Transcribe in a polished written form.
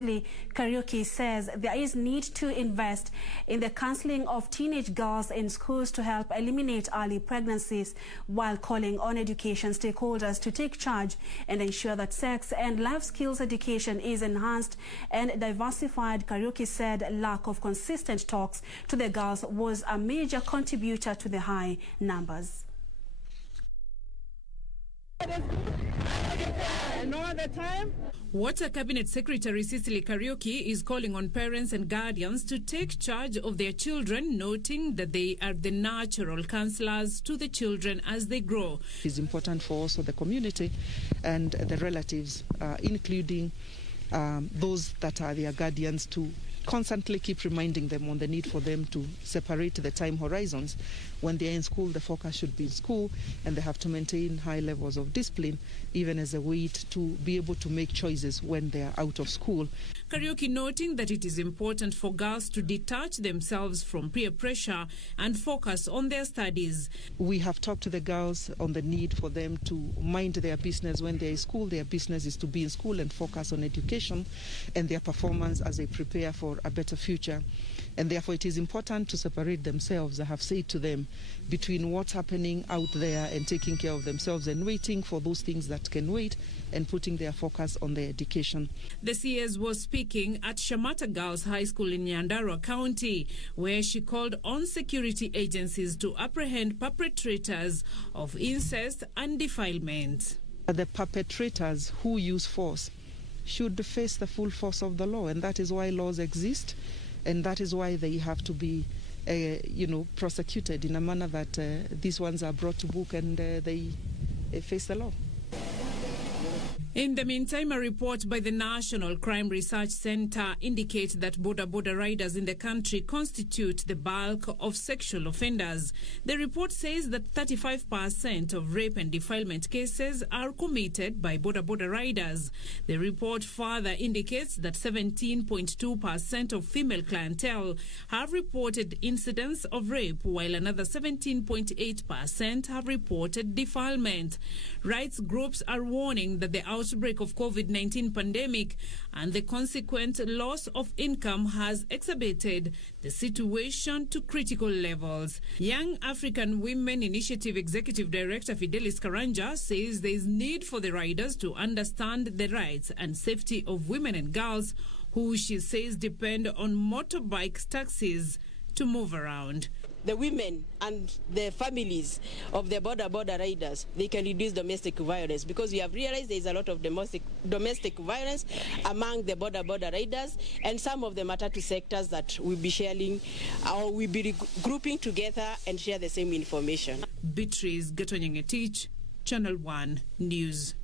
Sicily Kariuki says there is need to invest in the counseling of teenage girls in schools to help eliminate early pregnancies, while calling on education stakeholders to take charge and ensure that sex and life skills education is enhanced and diversified. Kariuki said lack of consistent talks to the girls was a major contributor to the high numbers. Water Cabinet Secretary Sicily Kariuki is calling on parents and guardians to take charge of their children, noting that they are the natural counselors to the children as they grow. It's important for also the community and the relatives, including those that are their guardians, to constantly keep reminding them on the need for them to separate the time horizons. When they're in school, the focus should be in school, and they have to maintain high levels of discipline, even as a way to be able to make choices when they're out of school. Kariuki noting that it is important for girls to detach themselves from peer pressure and focus on their studies. We have talked to the girls on the need for them to mind their business when they're in school. Their business is to be in school and focus on education and their performance as they prepare for a better future. And therefore it is important to separate themselves, I have said to them, between what's happening out there and taking care of themselves and waiting for those things that can wait and putting their focus on their education. The CS was speaking at Shamata Girls High School in Nyandarua County, where she called on security agencies to apprehend perpetrators of incest and defilement. The perpetrators who use force should face the full force of the law, and that is why laws exist, and that is why they have to be prosecuted in a manner that these ones are brought to book and they face the law. In the meantime, a report by the National Crime Research Center indicates that border riders in the country constitute the bulk of sexual offenders. The report says that 35% of rape and defilement cases are committed by border riders. The report further indicates that 17.2% of female clientele have reported incidents of rape, while another 17.8% have reported defilement. Rights groups are warning that the outbreak of COVID-19 pandemic and the consequent loss of income has exacerbated the situation to critical levels. Young African Women Initiative Executive Director Fidelis Karanja says there is need for the riders to understand the rights and safety of women and girls who, she says, depend on motorbike taxis to move around. The women and the families of the border riders, they can reduce domestic violence, because we have realized there is a lot of domestic violence among the border riders, and some of the matatu sectors that will be sharing or will be grouping together and share the same information. Beatrice Gatonyengetich, Channel 1 News.